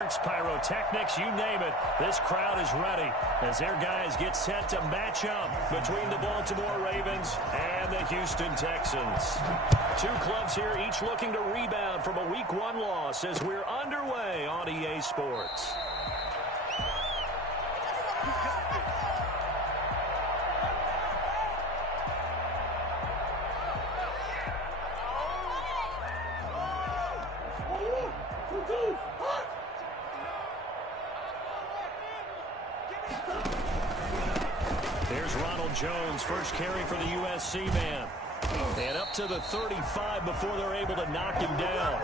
Pyrotechnics, you name it. This crowd is ready as their guys get set to match up between the Baltimore Ravens and the Houston Texans. Two clubs here, each looking to rebound from a Week 1 loss as we're underway on EA Sports. There's Ronald Jones, first carry for the USC man. And up to the 35 before they're able to knock him down.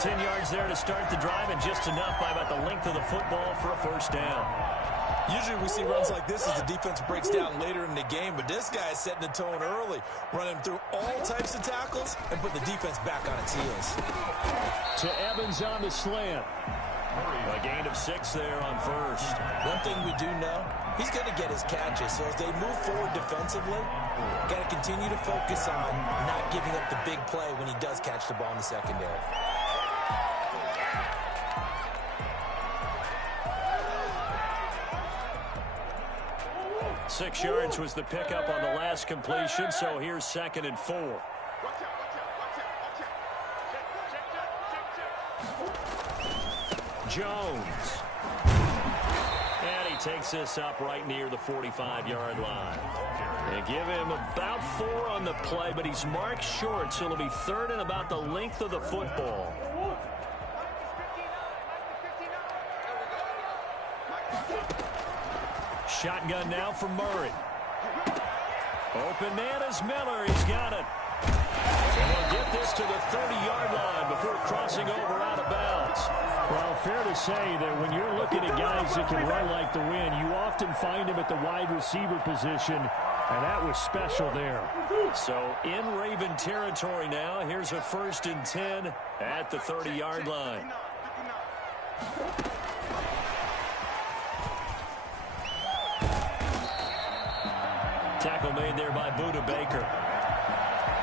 10 yards there to start the drive, and just enough by about the length of the football for a first down. Usually we see runs like this as the defense breaks down later in the game, but this guy is setting the tone early, running through all types of tackles and put the defense back on its heels. To Evans on the slant. A gain of 6 there on first. One thing we do know, he's going to get his catches. So as they move forward defensively, got to continue to focus on not giving up the big play when he does catch the ball in the secondary. Six yards was the pickup on the last completion, so here's 2nd and 4. Jones. And he takes this up right near the 45-yard line. They give him about 4 on the play, but he's marked short, so it'll be 3rd and about the length of the football. Shotgun now for Murray. Open man is Miller. He's got it. And they'll get this to the 30-yard line before crossing over out of bounds. Well, fair to say that when you're looking at guys that can run like the wind, you often find them at the wide receiver position, and that was special there. So in Raven territory now, here's a 1st and 10 at the 30-yard line. Tackle made there by Budda Baker.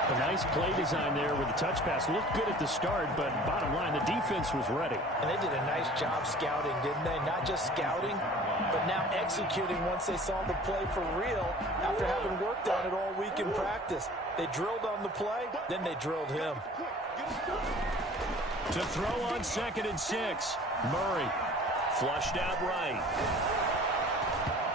A nice play design there with the touch pass. Looked good at the start, but bottom line, the defense was ready. And they did a nice job scouting, didn't they? Not just scouting, but now executing once they saw the play for real after having worked on it all week in practice. They drilled on the play, then they drilled him. To throw on 2nd and 6. Murray flushed out right.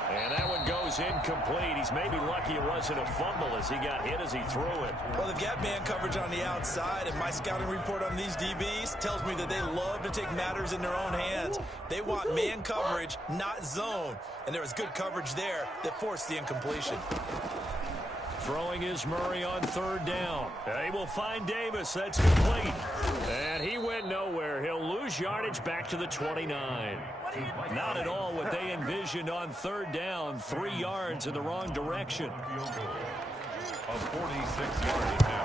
And that one goes incomplete. He's maybe lucky it wasn't a fumble as he got hit as he threw it. Well, they've got man coverage on the outside, and my scouting report on these DBs tells me that they love to take matters in their own hands. They want man coverage, not zone. And there was good coverage there that forced the incompletion. Throwing is Murray on 3rd down. They will find Davis. That's complete. And he went nowhere. He'll lose yardage back to the 29. Not at all what they envisioned on 3rd down. 3 yards in the wrong direction. Of 46 yards now.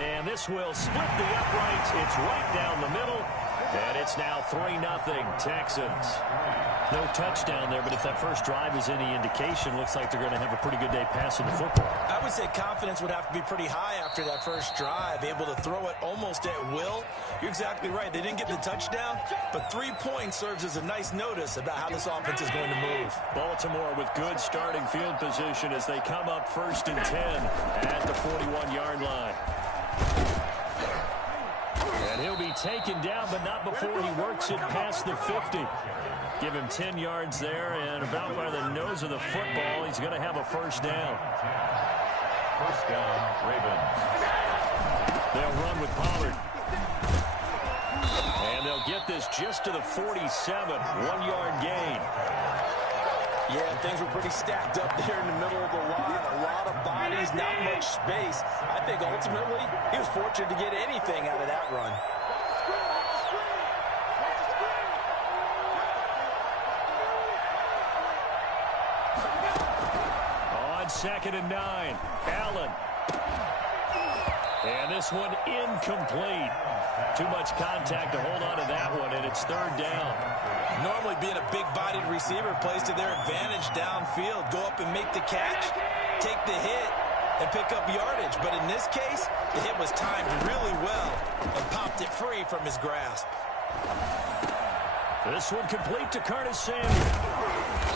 And this will split the uprights. It's right down the middle. And it's now 3-0 Texans. No touchdown there, but if that first drive is any indication, looks like they're going to have a pretty good day passing the football. I would say confidence would have to be pretty high after that first drive, able to throw it almost at will. You're exactly right. They didn't get the touchdown, but 3 points serves as a nice notice about how this offense is going to move. Baltimore with good starting field position as they come up 1st and 10 at the 41-yard line. And he'll be taken down, but not before he works it past the 50. Give him 10 yards there, and about by the nose of the football, he's going to have a 1st down. 1st down, Ravens. They'll run with Pollard. And they'll get this just to the 47, 1-yard gain. Yeah, things were pretty stacked up there in the middle of the line. A lot of bodies, not much space. I think ultimately he was fortunate to get anything out of that run. On 2nd and 9, Allen. And this one incomplete. Too much contact to hold on to that one, and it's 3rd down. Normally being a big-bodied receiver plays to their advantage downfield. Go up and make the catch, take the hit, and pick up yardage. But in this case, the hit was timed really well and popped it free from his grasp. This one complete to Curtis Samuel.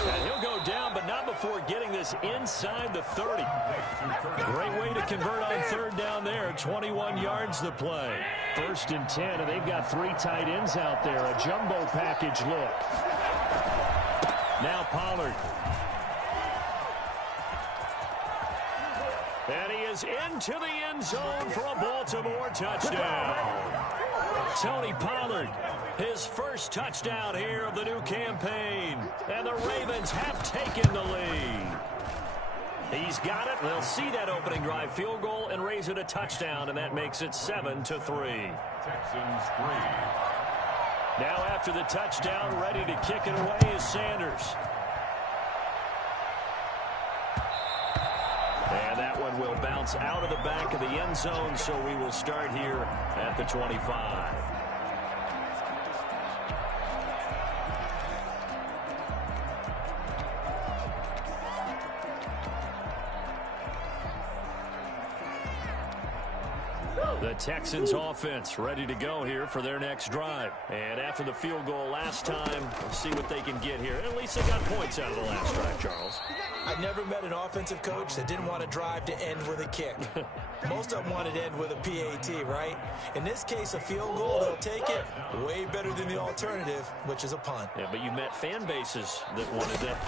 And he'll go down, but not before getting this inside the 30. Great way to convert on third down there. 21 yards to play. 1st and 10, and they've got 3 tight ends out there. A jumbo package look. Now Pollard. And he is into the end zone for a Baltimore touchdown. Tony Pollard, his first touchdown here of the new campaign. And the Ravens have taken the lead. He's got it. They'll see that opening drive field goal and raise it a touchdown, and that makes it 7-3. Texans 3. Now after the touchdown, ready to kick it away is Sanders. And that one will bounce out of the back of the end zone, so we will start here at the 25. The Texans offense ready to go here for their next drive. And after the field goal last time, we'll see what they can get here. At least they got points out of the last drive, Charles. I never met an offensive coach that didn't want to drive to end with a kick. Most of them wanted to end with a PAT, right? In this case, a field goal, they'll take it way better than the alternative, which is a punt. Yeah, but you met fan bases that wanted that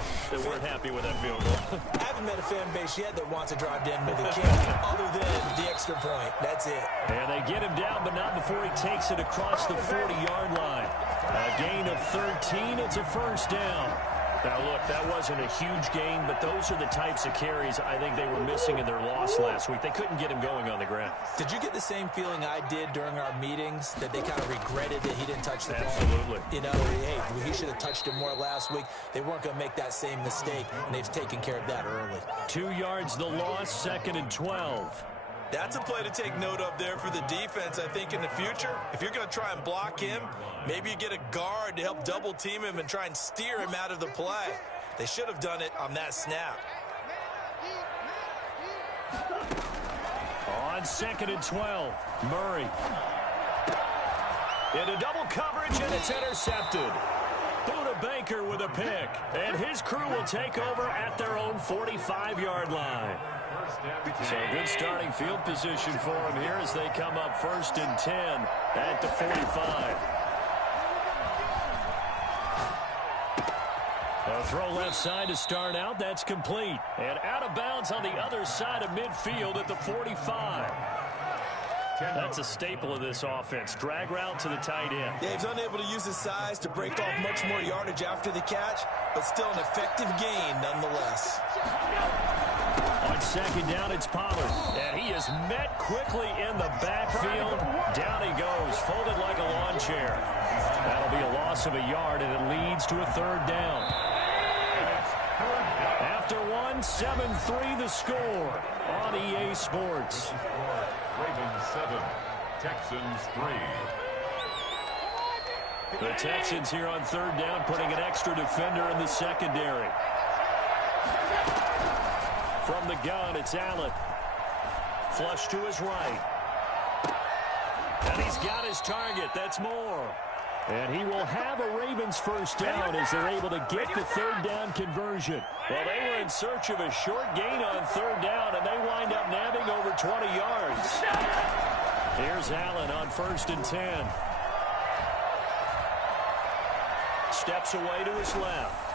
weren't happy with that field goal. I haven't met a fan base yet that wants to drive to end with a kick, other than the extra point. That's it. And they get him down, but not before he takes it across the 40-yard line. A gain of 13. It's a first down. Now, look, that wasn't a huge gain, but those are the types of carries I think they were missing in their loss last week. They couldn't get him going on the ground. Did you get the same feeling I did during our meetings, that they kind of regretted that he didn't touch the ball? Absolutely. You know, hey, he should have touched it more last week. They weren't going to make that same mistake, and they've taken care of that early. 2 yards the loss, 2nd and 12. That's a play to take note of there for the defense, I think, in the future. If you're going to try and block him, maybe you get a guard to help double-team him and try and steer him out of the play. They should have done it on that snap. On 2nd and 12, Murray. Into double coverage, and it's intercepted. Buda Baker with a pick, and his crew will take over at their own 45-yard line. So good starting field position for him here as they come up 1st and 10 at the 45. A throw left side to start out. That's complete. And out of bounds on the other side of midfield at the 45. That's a staple of this offense. Drag route to the tight end. Yeah, he's unable to use his size to break off much more yardage after the catch, but still an effective gain nonetheless. On 2nd down, it's Pollard. And he is met quickly in the backfield. Down he goes, folded like a lawn chair. That'll be a loss of a yard, and it leads to a 3rd down. After 7-3 the score on EA Sports. Ravens 7, Texans 3. The Texans here on 3rd down, putting an extra defender in the secondary. From the gun, it's Allen. Flush to his right. And he's got his target. That's Moore. And he will have a Ravens first down as they're able to get the 3rd down conversion. Well, they were in search of a short gain on 3rd down, and they wind up nabbing over 20 yards. Here's Allen on 1st and 10. Steps away to his left.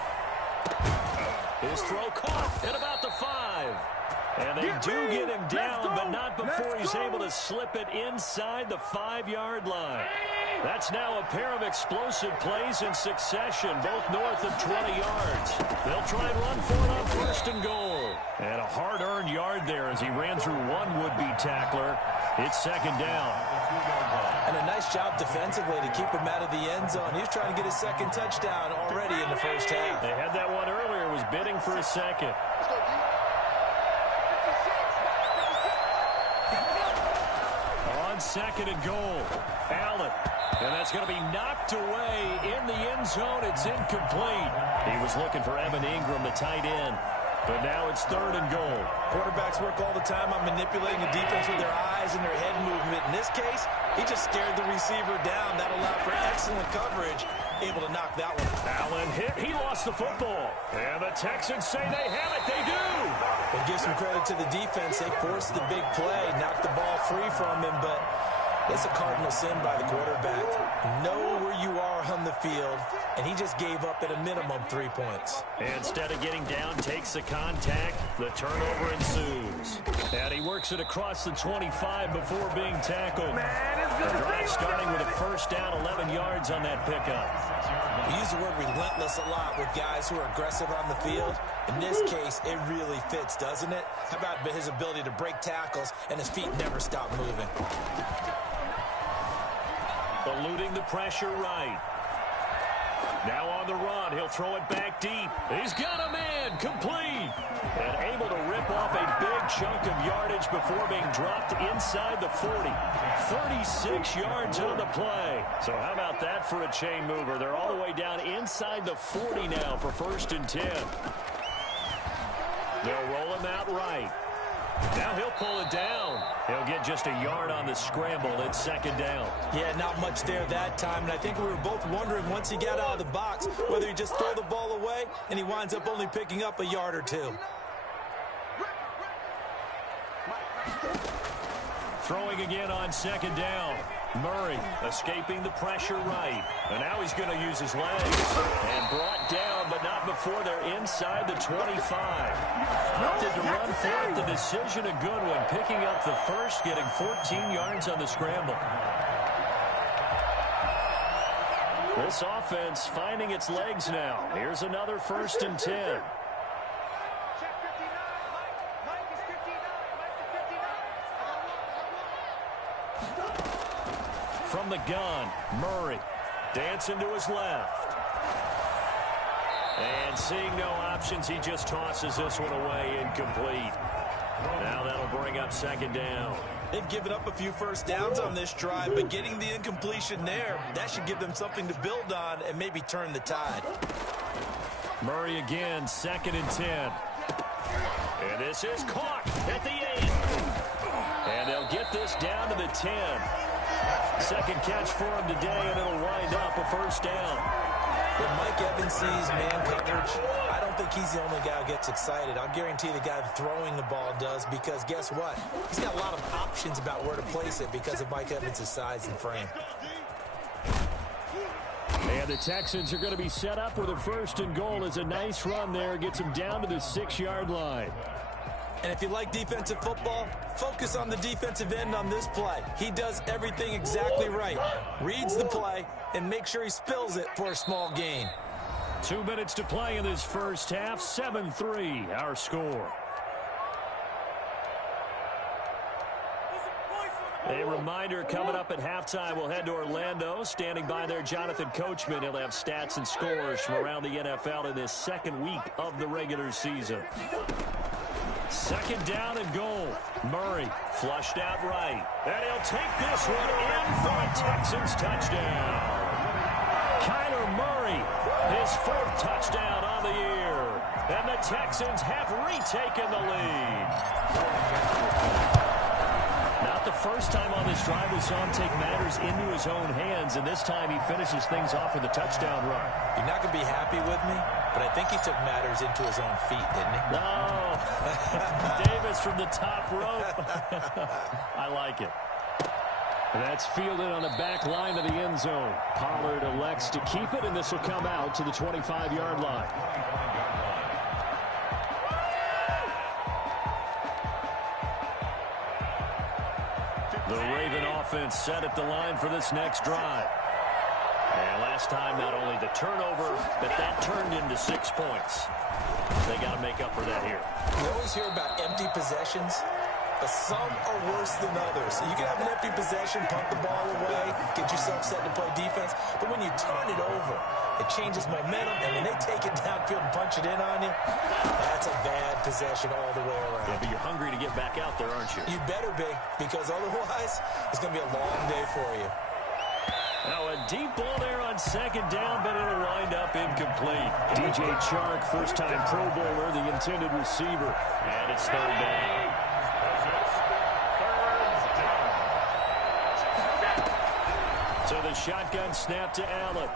His throw caught at about the 5. And they do get him down, but not before he's able to slip it inside the 5-yard line. That's now a pair of explosive plays in succession, both north of 20 yards. They'll try and run for it on 1st and goal. And a hard-earned yard there as he ran through one would-be tackler. It's 2nd down. And a nice job defensively to keep him out of the end zone. He's trying to get his 2nd touchdown already in the first half. They had that one earlier, was bidding for a 2nd. On 2nd and goal, Allen. And that's going to be knocked away in the end zone. It's incomplete. He was looking for Evan Ingram, the tight end. But now it's 3rd and goal. Quarterbacks work all the time on manipulating the defense with their eyes and their head movement. In this case, He just stared the receiver down. That allowed for excellent coverage. Able to knock that one. Allen hit. He lost the football. And the Texans say they have it. They do. And give some credit to the defense. They forced the big play, knocked the ball free from him, but it's a cardinal sin by the quarterback. Know where you are on the field, and he just gave up at a minimum 3 points. Instead of getting down, takes the contact. The turnover ensues. And he works it across the 25 before being tackled. The drive starting with a first down, 11 yards on that pickup. We use the word relentless a lot with guys who are aggressive on the field. In this case, it really fits, doesn't it? How about his ability to break tackles and his feet never stop moving? Eluding the pressure right. Now on the run, he'll throw it back deep. He's got a man, complete. And able to rip off a big chunk of yardage before being dropped inside the 40. 36 yards on the play. So how about that for a chain mover? They're all the way down inside the 40 now for 1st and 10. They'll roll him out right. Now he'll pull it down. He'll get just a yard on the scramble. It's 2nd down. Yeah, not much there that time. And I think we were both wondering once he got out of the box whether he just throw the ball away and he winds up only picking up a yard or two. Throwing again on 2nd down. Murray escaping the pressure right. And now he's going to use his legs. And brought down, but not before they're inside the 25. Opted to run for it. The decision a good one. Picking up the first, getting 14 yards on the scramble. This offense finding its legs now. Here's another 1st and 10. From the gun, Murray dancing to his left. And seeing no options, he just tosses this one away, incomplete. Now that'll bring up 2nd down. They've given up a few first downs on this drive, but getting the incompletion there, that should give them something to build on and maybe turn the tide. Murray again, 2nd and 10. And this is caught at the 8. And they'll get this down to the 10. Second catch for him today, and it'll wind up a 1st down. When Mike Evans sees man coverage, I don't think he's the only guy who gets excited. I'll guarantee the guy throwing the ball does, because guess what? He's got a lot of options about where to place it because of Mike Evans' size and frame. And the Texans are going to be set up with a 1st and goal. It's a nice run there. Gets them down to the 6-yard line. And if you like defensive football, focus on the defensive end on this play. He does everything exactly right. Reads the play and make sure he spills it for a small gain. 2 minutes to play in this first half. 7-3 our score. A reminder, coming up at halftime, we'll head to Orlando. Standing by there, Jonathan Coachman. He'll have stats and scores from around the NFL in this 2nd week of the regular season. 2nd down and goal. Murray flushed out right. And he'll take this one in for a Texans touchdown. Kyler Murray, his 4th touchdown on the year. And the Texans have retaken the lead. Not the first time on this drive we saw him take matters into his own hands, and this time he finishes things off with a touchdown run. You're not going to be happy with me, but I think he took matters into his own feet, didn't he? No. Davis from the top rope. I like it. That's fielded on the back line of the end zone. Pollard elects to keep it, and this will come out to the 25-yard line. The Raven offense set at the line for this next drive. And last time, not only the turnover, but that turned into 6 points. They got to make up for that here. You always hear about empty possessions, but some are worse than others. You can have an empty possession, punt the ball away, get yourself set to play defense, but when you turn it over, it changes momentum, and when they take it downfield and punch it in on you, that's a bad possession all the way around. Yeah, but you're hungry to get back out there, aren't you? You better be, because otherwise, it's going to be a long day for you. Now a deep ball there on 2nd down, but it'll wind up incomplete. DJ Chark, first-time Pro Bowler, the intended receiver. And it's 3rd down. So the shotgun snap to Allen.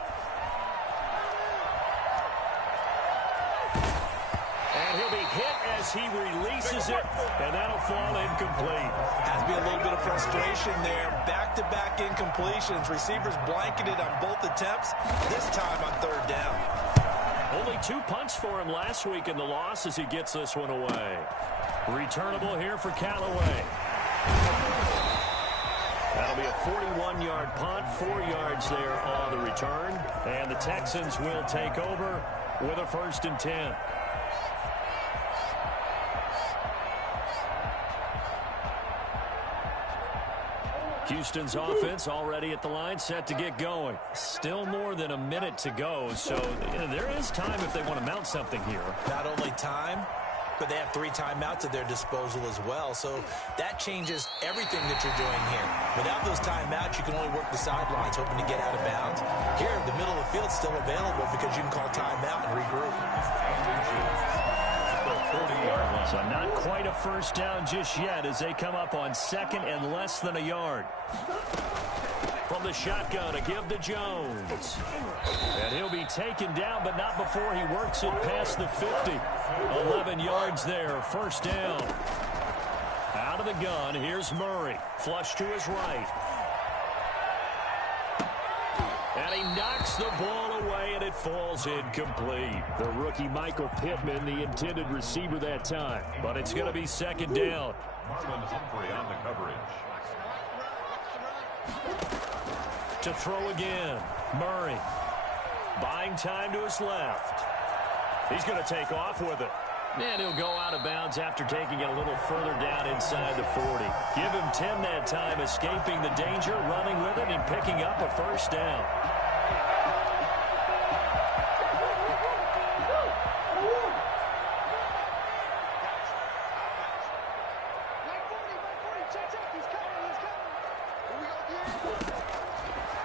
And he'll be hit as he releases it, and that'll fall incomplete. Has to be a little bit of frustration there. Back-to-back incompletions. Receivers blanketed on both attempts, this time on third down. Only 2 punts for him last week in the loss as he gets this one away. Returnable here for Callaway. That'll be a 41-yard punt, 4 yards there on the return. And the Texans will take over with a 1st and 10. Houston's offense already at the line, set to get going. Still more than a minute to go, so there is time if they want to mount something here. Not only time, but they have 3 timeouts at their disposal as well, so that changes everything that you're doing here. Without those timeouts, you can only work the sidelines, hoping to get out of bounds. Here, the middle of the field's still available because you can call timeout and regroup. So not quite a first down just yet as they come up on 2nd and less than a yard. From the shotgun, a give to Jones. And he'll be taken down, but not before he works it past the 50. 11 yards there, 1st down. Out of the gun, here's Murray. Flush to his right. And he knocks the ball away, and it falls incomplete. The rookie Michael Pittman, the intended receiver that time. But it's going to be 2nd down. Marlon Humphrey on the coverage. To throw again, Murray. Buying time to his left. He's going to take off with it. And he'll go out of bounds after taking it a little further down inside the 40. Give him 10 that time, escaping the danger, running with it, and picking up a 1st down.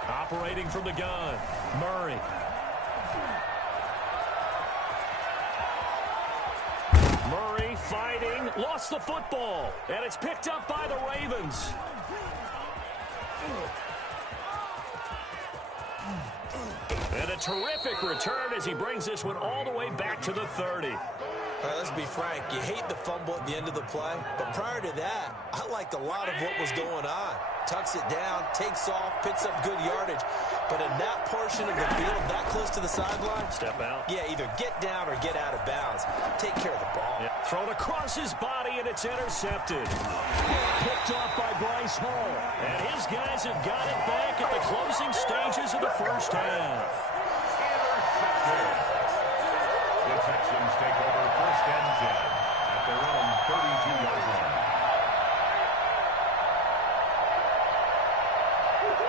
Operating from the gun, Murray. Murray fighting, lost the football, and it's picked up by the Ravens. And a terrific return as he brings this one all the way back to the 30. All right, let's be frank. You hate the fumble at the end of the play, but prior to that, I liked a lot of what was going on. Tucks it down, takes off, picks up good yardage. But in that portion of the field, that close to the sideline, step out. Yeah, either get down or get out of bounds. Take care of the ball. Yeah. Thrown across his body, and it's intercepted. Picked off by Bryce Hall. And his guys have got it back at the closing stages of the 1st half. The Texans take over 1st and 10 at their own 32-yard line.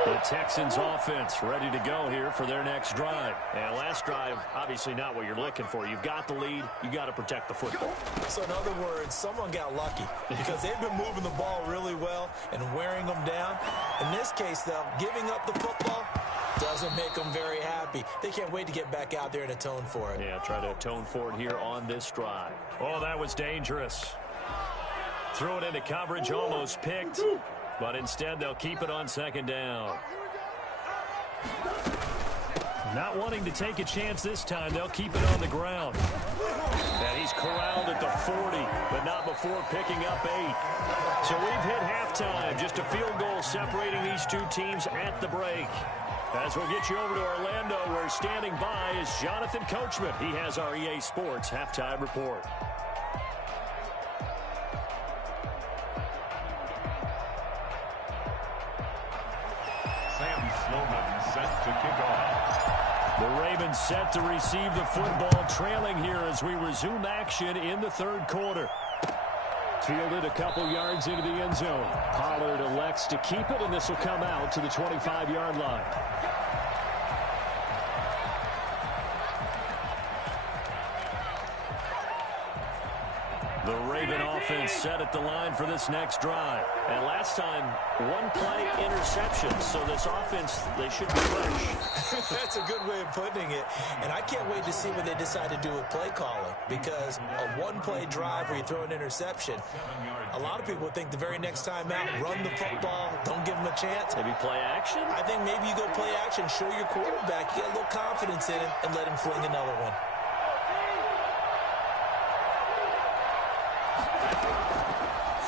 The Texans offense ready to go here for their next drive. And last drive, obviously not what you're looking for. You've got the lead. You got to protect the football. So in other words, someone got lucky because they've been moving the ball really well and wearing them down. In this case, though, giving up the football doesn't make them very happy. They can't wait to get back out there and atone for it. Yeah, try to atone for it here on this drive. Oh, that was dangerous. Threw it into coverage, almost picked. But instead, they'll keep it on 2nd down. Not wanting to take a chance this time, they'll keep it on the ground. And he's corralled at the 40, but not before picking up 8. So we've hit halftime. Just a field goal separating these 2 teams at the break. As we'll get you over to Orlando, where standing by is Jonathan Coachman. He has our EA Sports halftime report. Sam Sloman set to kick off. The Ravens set to receive the football, trailing here as we resume action in the 3rd quarter. Fielded a couple yards into the end zone. Pollard elects to keep it, and this will come out to the 25-yard line. The Raven offense set at the line for this next drive. And last time, one play interception. So this offense, they should be fresh. That's a good way of putting it. And I can't wait to see what they decide to do with play calling. Because a one-play drive where you throw an interception, a lot of people think the very next time out, run the football, don't give them a chance. Maybe play action? I think maybe you go play action, show your quarterback, get a little confidence in him, and let him fling another one.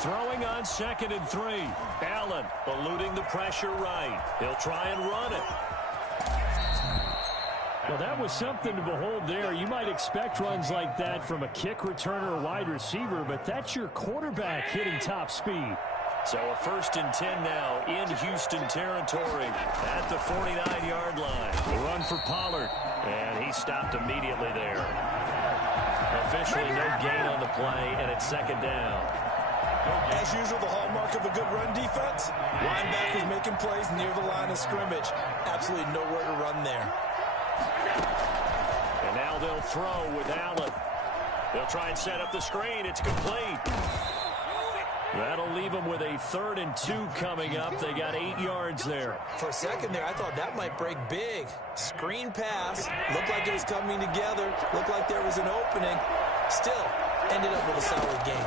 Throwing on 2nd and 3. Allen eluding the pressure right. He'll try and run it. Well, that was something to behold there. You might expect runs like that from a kick returner or wide receiver, but that's your quarterback hitting top speed. So a 1st and 10 now in Houston territory at the 49-yard line. The run for Pollard, and he stopped immediately there. Officially no gain on the play, and it's 2nd down. As usual, the hallmark of a good run defense, linebackers making plays near the line of scrimmage. Absolutely nowhere to run there. And now they'll throw with Allen. They'll try and set up the screen. It's complete. That'll leave them with a 3rd and 2 coming up. They got 8 yards there. For a second there, I thought that might break big. Screen pass. Looked like it was coming together. Looked like there was an opening. Still, ended up with a solid game.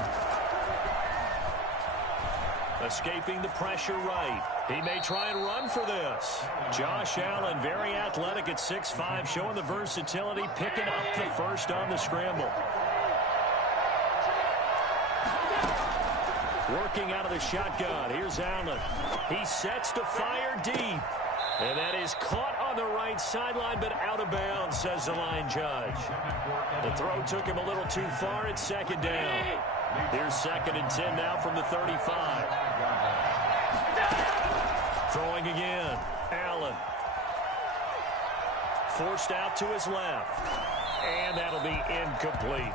Escaping the pressure right. He may try and run for this. Josh Allen, very athletic at 6'5", showing the versatility, picking up the 1st on the scramble. Working out of the shotgun. Here's Allen. He sets to fire deep. And that is caught on the right sideline, but out of bounds, says the line judge. The throw took him a little too far. It's 2nd down. Here's 2nd and 10 now from the 35. Throwing again. Allen. Forced out to his left. And that'll be incomplete.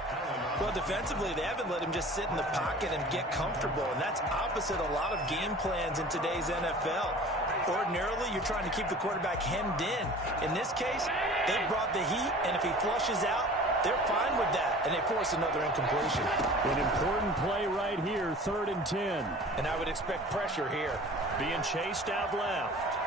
Well, defensively, they haven't let him just sit in the pocket and get comfortable, and that's opposite a lot of game plans in today's NFL. Ordinarily, you're trying to keep the quarterback hemmed in. In this case, they brought the heat, and if he flushes out, they're fine with that, and they force another incompletion. An important play right here, 3rd and 10. And I would expect pressure here. Being chased out left.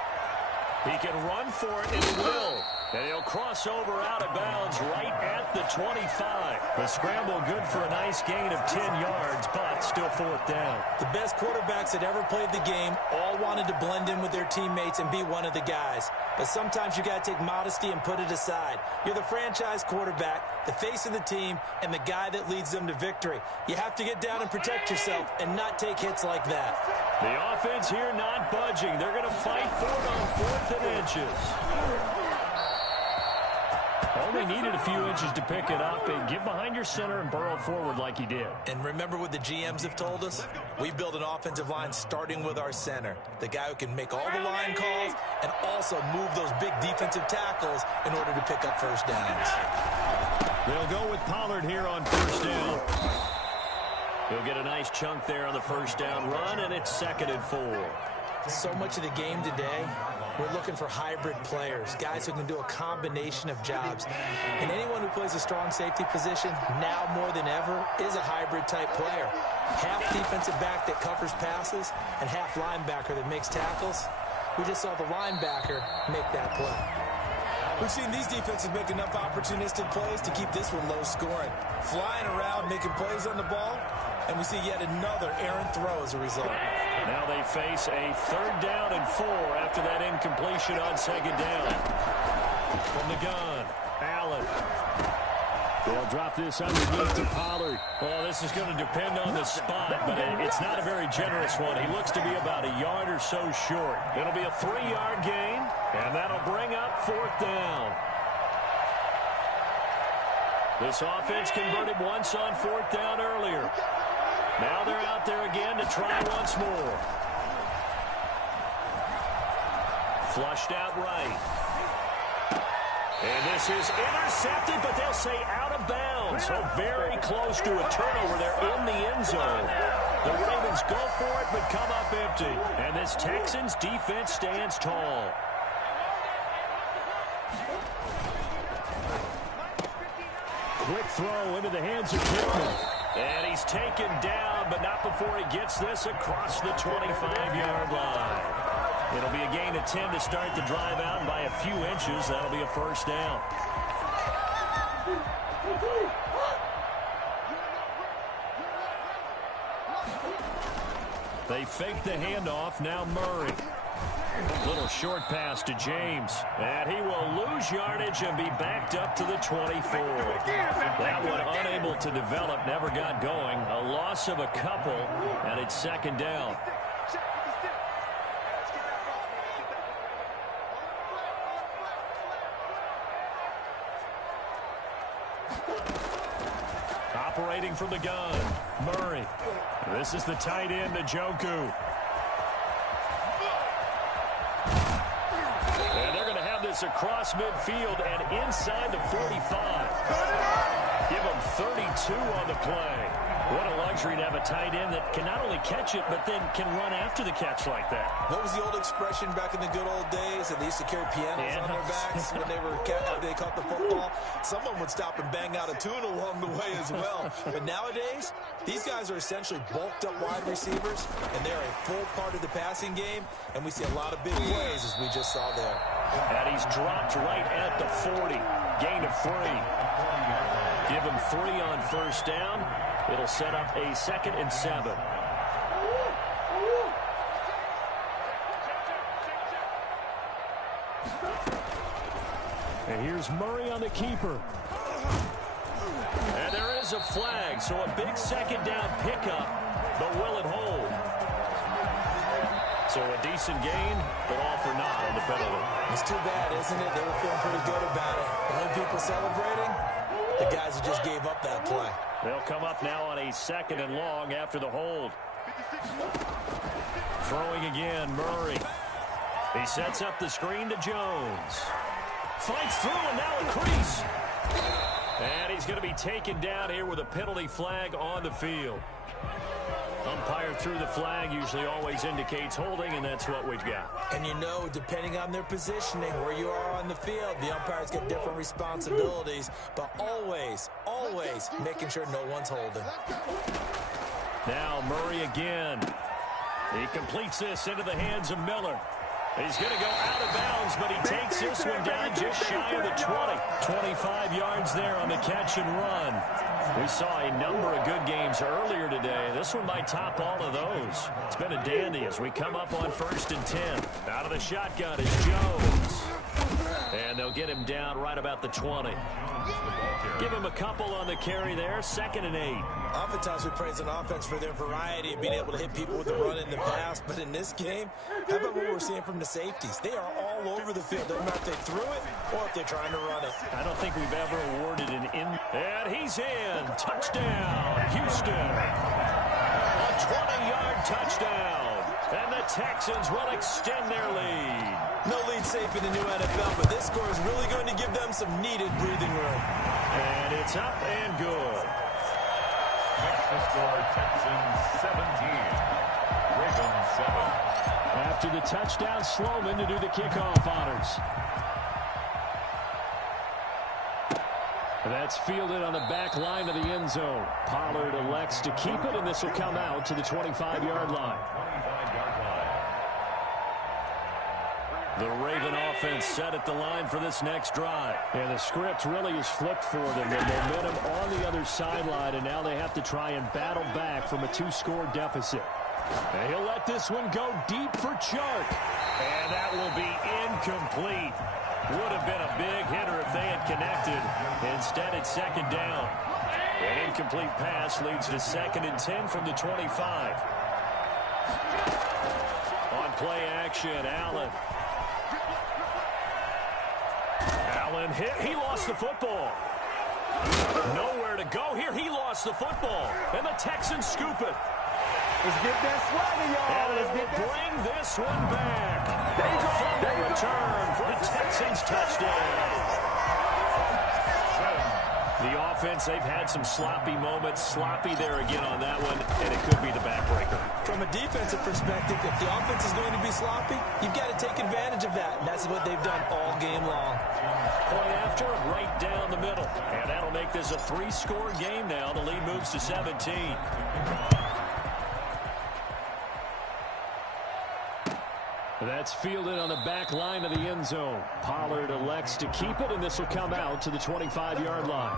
He can run for it, and he will. And he'll cross over out of bounds right at the 25. The scramble good for a nice gain of 10 yards, but still 4th down. The best quarterbacks that ever played the game all wanted to blend in with their teammates and be one of the guys. But sometimes you got to take modesty and put it aside. You're the franchise quarterback, the face of the team, and the guy that leads them to victory. You have to get down and protect yourself and not take hits like that. The offense here not budging. They're going to fight for it on 4th and inches. Only needed a few inches to pick it up and get behind your center and burrow forward like he did. And remember what the GMs have told us? We build an offensive line starting with our center, the guy who can make all the line calls and also move those big defensive tackles in order to pick up 1st downs. They'll go with Pollard here on 1st down. He'll get a nice chunk there on the 1st down run, and it's 2nd and 4. So much of the game today, we're looking for hybrid players, guys who can do a combination of jobs. And anyone who plays a strong safety position, now more than ever, is a hybrid type player. Half defensive back that covers passes and half linebacker that makes tackles. We just saw the linebacker make that play. We've seen these defenses make enough opportunistic plays to keep this one low scoring. Flying around, making plays on the ball, and we see yet another errant throw as a result. Now they face a 3rd down and 4 after that incompletion on 2nd down. From the gun, Allen. They'll drop this underneath to Pollard. Well, this is going to depend on the spot, but it's not a very generous one. He looks to be about a yard or so short. It'll be a 3-yard gain, and that'll bring up 4th down. This offense converted once on 4th down earlier. Now they're out there again to try once more. Flushed out right. And this is intercepted, but they'll say out of bounds. So very close to a turnover there in the end zone. The Ravens go for it, but come up empty. And this Texans defense stands tall. Quick throw into the hands of Pittman. And he's taken down, but not before he gets this across the 25-yard line. It'll be a gain of 10 to start the drive out, and by a few inches, that'll be a first down. They fake the handoff. Now Murray. Little short pass to James. And he will lose yardage and be backed up to the 24. That one unable to develop, never got going. A loss of a couple, and it's second down. Operating from the gun, Murray. This is the tight end, Njoku. And they're going to have this across midfield and inside the 45. Give them 32 on the play. What a luxury to have a tight end that can not only catch it, but then can run after the catch like that. What was the old expression back in the good old days? And they used to carry pianos on their backs when they caught the football. Someone would stop and bang out a tune along the way as well. But nowadays, these guys are essentially bulked up wide receivers, and they're a full part of the passing game. And we see a lot of big plays, as we just saw there. And he's dropped right at the 40. Gain of 3. Give him 3 on first down. It'll set up a 2nd and 7. And here's Murray on the keeper. And there is a flag, so a big second down pickup, but will it hold? So a decent gain, but all for naught on the penalty. It's too bad, isn't it? They were feeling pretty good about it. And when people celebrating, the guys who just gave up that play. They'll come up now on a 2nd and long after the hold. Throwing again, Murray. He sets up the screen to Jones. Fights through, and now a crease. And he's going to be taken down here with a penalty flag on the field. Umpire threw the flag, usually always indicates holding, and that's what we've got. And you know, depending on their positioning, where you are on the field, the umpires get different responsibilities, but always, always making sure no one's holding. Now Murray again. He completes this into the hands of Miller. He's going to go out of bounds, but he takes this one down just shy of the 20. 25 yards there on the catch and run. We saw a number of good games earlier today. This one might top all of those. It's been a dandy as we come up on 1st and 10. Out of the shotgun is Jones. And they'll get him down right about the 20. Give him a couple on the carry there. 2nd and 8. Oftentimes we praise an offense for their variety of being able to hit people with the run and the pass. But in this game, how about what we're seeing from the safeties? They are all over the field. Doesn't matter if they threw it or if they're trying to run it. I don't think we've ever awarded an in. And he's in. Touchdown, Houston. A 20-yard touchdown. And the Texans will extend their lead. No lead safe in the new NFL, but this score is really going to give them some needed breathing room. And it's up and good. Next score, Texans 17, Ravens 7. After the touchdown, Sloman to do the kickoff honors. That's fielded on the back line of the end zone. Pollard elects to keep it, and this will come out to the 25-yard line. The Raven offense set at the line for this next drive. And the script really is flipped for them. The momentum on the other sideline, and now they have to try and battle back from a 2-score deficit. And he'll let this one go deep for Chark. And that will be incomplete. Would have been a big hitter if they had connected. Instead, it's 2nd down. An incomplete pass leads to 2nd and 10 from the 25. On play action, Allen. Allen hit. He lost the football. Nowhere to go here. He lost the football. And the Texans scoop it. Let's get that swagger, y'all. And it will bring this one back. A fumble return for a Texans touchdown. The offense, they've had some sloppy moments. Sloppy there again on that one, and it could be the backbreaker. From a defensive perspective, if the offense is going to be sloppy, you've got to take advantage of that, and that's what they've done all game long. Point after, right down the middle. And that'll make this a 3-score game now. The lead moves to 17. That's fielded on the back line of the end zone. Pollard elects to keep it, and this will come out to the 25-yard line.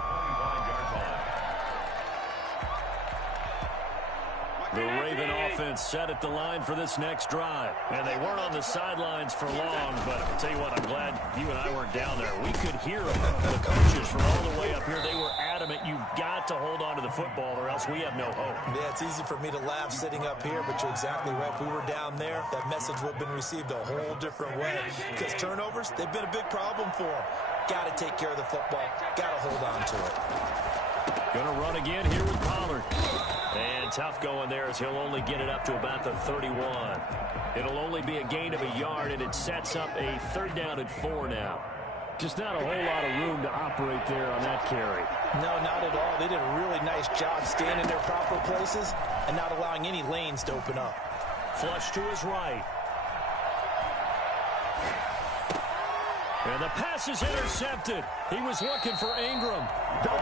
The Raven offense set at the line for this next drive. And they weren't on the sidelines for long, but I'll tell you what, I'm glad you and I weren't down there. We could hear them. The coaches from all the way up here, they were adamant, you've got to hold on to the football or else we have no hope. Yeah, it's easy for me to laugh sitting up here, but you're exactly right. If we were down there, that message would have been received a whole different way. Because turnovers, they've been a big problem for them. Got to take care of the football. Got to hold on to it. Going to run again here with Pollard. And tough going there as he'll only get it up to about the 31. It'll only be a gain of a yard, and it sets up a 3rd down and 4 now. Just not a whole lot of room to operate there on that carry. No, not at all. They did a really nice job staying in their proper places and not allowing any lanes to open up. Flush to his right. And the pass is intercepted. He was looking for Ingram. Picked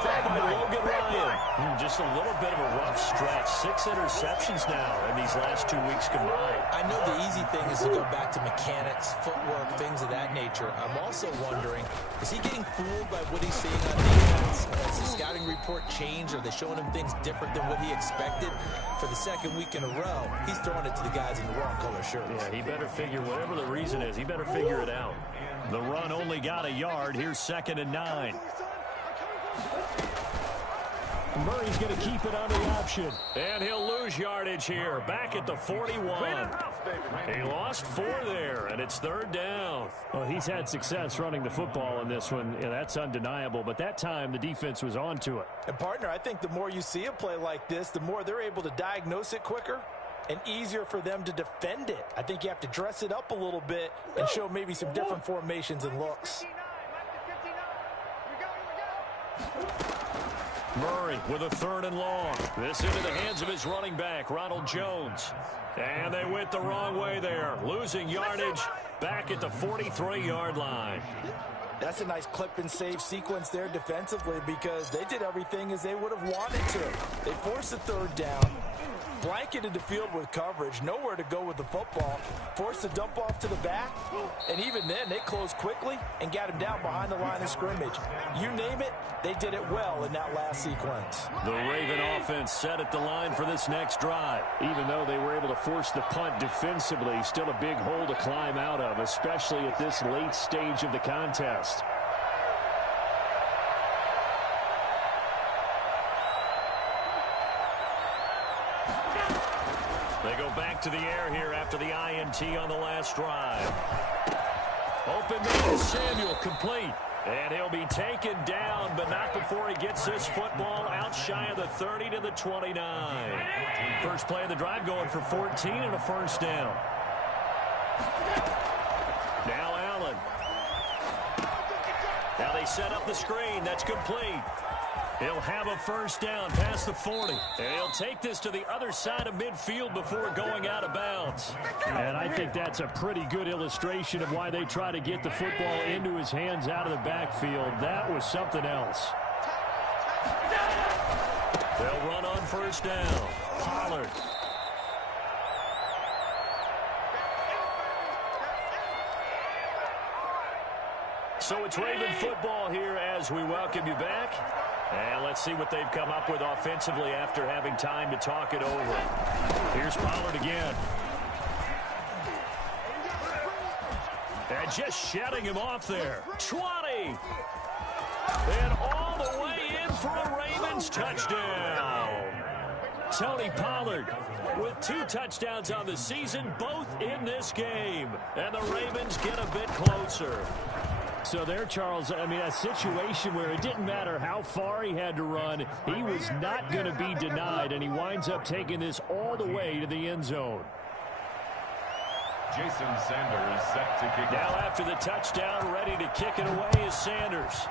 off by Logan Ryan. Just a little bit of a rough stretch. 6 interceptions now in these last 2 weeks combined. I know the easy thing is to go back to mechanics, footwork, things of that nature. I'm also wondering, is he getting fooled by what he's seeing on defense? Has the scouting report changed? Are they showing him things different than what he expected? For the 2nd week in a row, he's throwing it to the guys in the wrong color shirts. Yeah, he better figure, whatever the reason is, he better figure it out. The run only got a yard. Here's 2nd and 9. Murray's going to keep it on the option. And he'll lose yardage here. Back at the 41. He lost 4 there, and it's 3rd down. Well, he's had success running the football in this one. Yeah, that's undeniable. But that time, the defense was onto it. And, partner, I think the more you see a play like this, the more they're able to diagnose it quicker and easier for them to defend it. I think you have to dress it up a little bit and show maybe some different formations and looks. Murray with a 3rd and long. This into the hands of his running back, Ronald Jones. And they went the wrong way there. Losing yardage back at the 43-yard line. That's a nice clip and save sequence there defensively because they did everything as they would have wanted to. They forced the 3rd down, blanketed the field with coverage, nowhere to go with the football, forced the dump off to the back, and even then they closed quickly and got him down behind the line of scrimmage. You name it, they did it well in that last sequence. The Raven offense set at the line for this next drive. Even though they were able to force the punt defensively, still a big hole to climb out of, especially at this late stage of the contest. They go back to the air here after the INT on the last drive. Open man is Samuel, complete. And he'll be taken down, but not before he gets this football out shy of the 30 to the 29. First play of the drive going for 14 and a 1st down. Now Allen. Now they set up the screen. That's complete. He'll have a 1st down past the 40. And he'll take this to the other side of midfield before going out of bounds. And I think that's a pretty good illustration of why they try to get the football into his hands out of the backfield. That was something else. They'll run on 1st down. Pollard. So it's Raven football here as we welcome you back. And let's see what they've come up with offensively after having time to talk it over. Here's Pollard again. And just shutting him off there. 20. And all the way in for a Ravens touchdown. Tony Pollard with 2 touchdowns on the season, both in this game. And the Ravens get a bit closer. So there, Charles, I mean, a situation where it didn't matter how far he had to run, he was not going to be denied, and he winds up taking this all the way to the end zone. Jason Sanders set to kick Now after the touchdown, ready to kick it away is Sanders.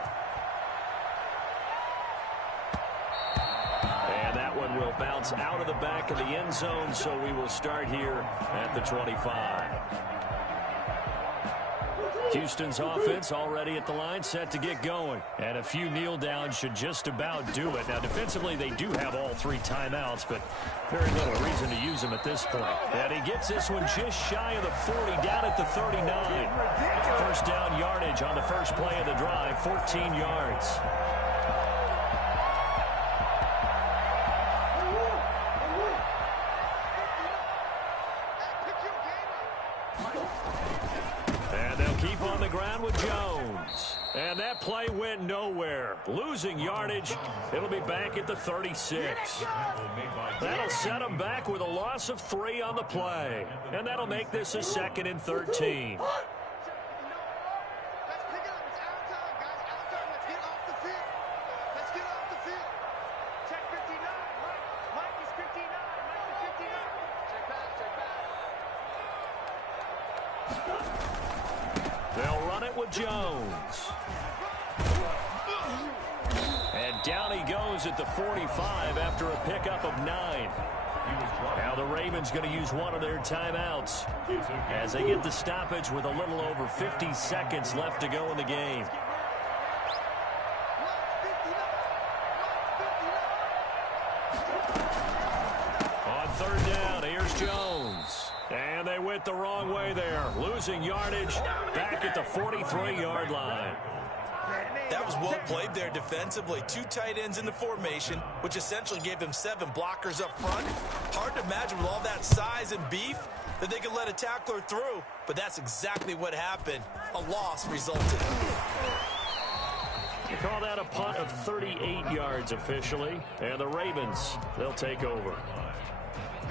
bounce out of the back of the end zone, so we will start here at the 25. Houston's offense already at the line, set to get going. And a few kneel downs should just about do it. Now, defensively, they do have all 3 timeouts, but very little reason to use them at this point. And he gets this one just shy of the 40, down at the 39. First down yardage on the first play of the drive, 14 yards. Keep on the ground with Jones. And that play went nowhere. Losing yardage. It'll be back at the 36. That'll set them back with a loss of 3 on the play. And that'll make this a 2nd and 13. They'll run it with Jones. And down he goes at the 45 after a pickup of 9. Now the Ravens going to use one of their timeouts as they get the stoppage with a little over 50 seconds left to go in the game. On 3rd down, here's Jones. And they went the wrong way there. Losing yardage back at the 43-yard line. That was well played there defensively. 2 tight ends in the formation, which essentially gave them 7 blockers up front. Hard to imagine with all that size and beef that they could let a tackler through. But that's exactly what happened. A loss resulted. You call that a punt of 38 yards officially. And the Ravens, they'll take over.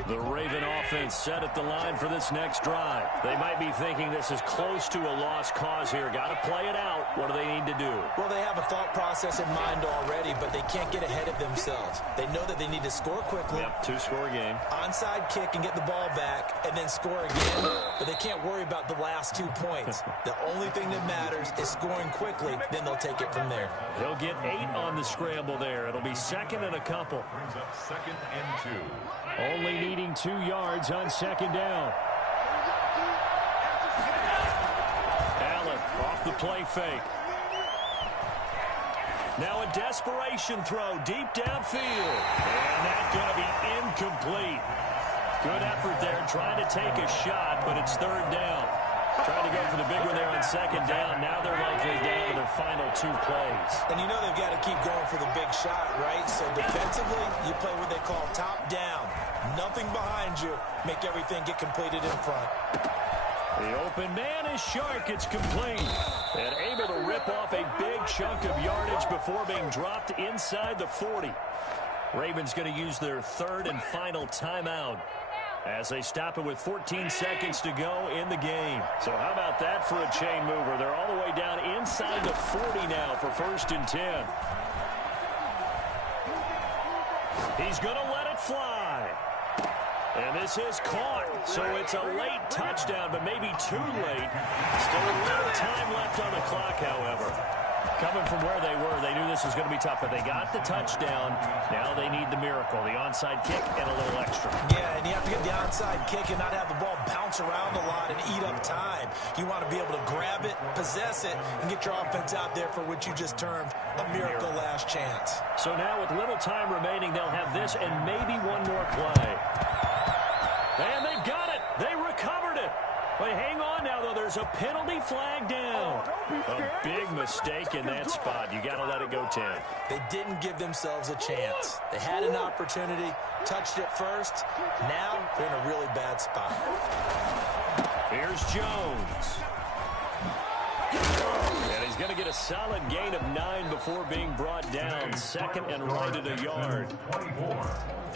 The Raven offense set at the line for this next drive. They might be thinking this is close to a lost cause here. Got to play it out. What do they need to do? Well, they have a thought process in mind already, but they can't get ahead of themselves. They know that they need to score quickly. Yep, 2-score game. Onside kick and get the ball back and then score again. But they can't worry about the last 2 points. The only thing that matters is scoring quickly. Then they'll take it from there. They'll get 8 on the scramble there. It'll be 2nd and a couple. Brings up 2nd and 2. Only needing 2 yards on 2nd down. Allen off the play fake. Now a desperation throw deep downfield. And that's going to be incomplete. Good effort there trying to take a shot, but it's 3rd down. Trying to go for the big one there on 2nd down. Now they're likely down to their final 2 plays. And you know they've got to keep going for the big shot, right? So defensively, you play what they call top down. Nothing behind you. Make everything get completed in front. The open man is Shark. It's complete. And able to rip off a big chunk of yardage before being dropped inside the 40. Ravens going to use their 3rd and final timeout as they stop it with 14 seconds to go in the game. So how about that for a chain mover? They're all the way down inside the 40 now for 1st and 10. He's going to let it fly. And this is caught, so it's a late touchdown, but maybe too late. Still a little time left on the clock, however. Coming from where they were, they knew this was going to be tough, but they got the touchdown. Now they need the miracle, the onside kick and a little extra. Yeah, and you have to get the onside kick and not have the ball bounce around a lot and eat up time. You want to be able to grab it, possess it, and get your offense out there for what you just termed a miracle last chance. So now with little time remaining, they'll have this and maybe one more play. And they've got it. They recovered it. But hang on now, though. There's a penalty flag down. A big mistake in that spot. You got to let it go 10. They didn't give themselves a chance. They had an opportunity, touched it first. Now they're in a really bad spot. Here's Jones. And he's going to get a solid gain of 9 before being brought down. 2nd and right at a yard.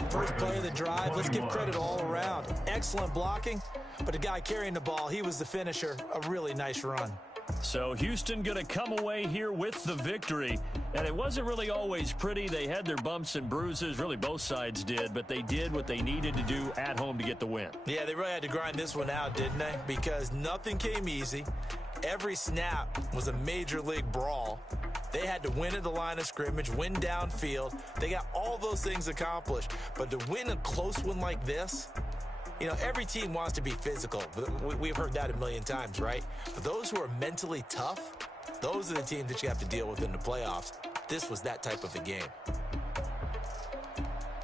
First play of the drive, let's give credit all around. Excellent blocking, but the guy carrying the ball, he was the finisher. A really nice run. So Houston going to come away here with the victory. And it wasn't really always pretty. They had their bumps and bruises. Really, both sides did. But they did what they needed to do at home to get the win. Yeah, they really had to grind this one out, didn't they? Because nothing came easy. Every snap was a major league brawl. They had to win at the line of scrimmage, win downfield. They got all those things accomplished. But to win a close one like this, you know, every team wants to be physical. We've heard that a million times, right? But those who are mentally tough, those are the teams that you have to deal with in the playoffs. This was that type of a game.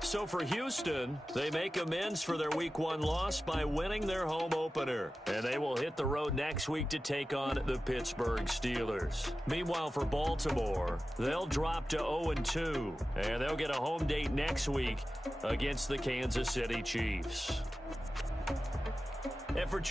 So for Houston, they make amends for their Week 1 loss by winning their home opener. And they will hit the road next week to take on the Pittsburgh Steelers. Meanwhile, for Baltimore, they'll drop to 0-2. And they'll get a home date next week against the Kansas City Chiefs. And for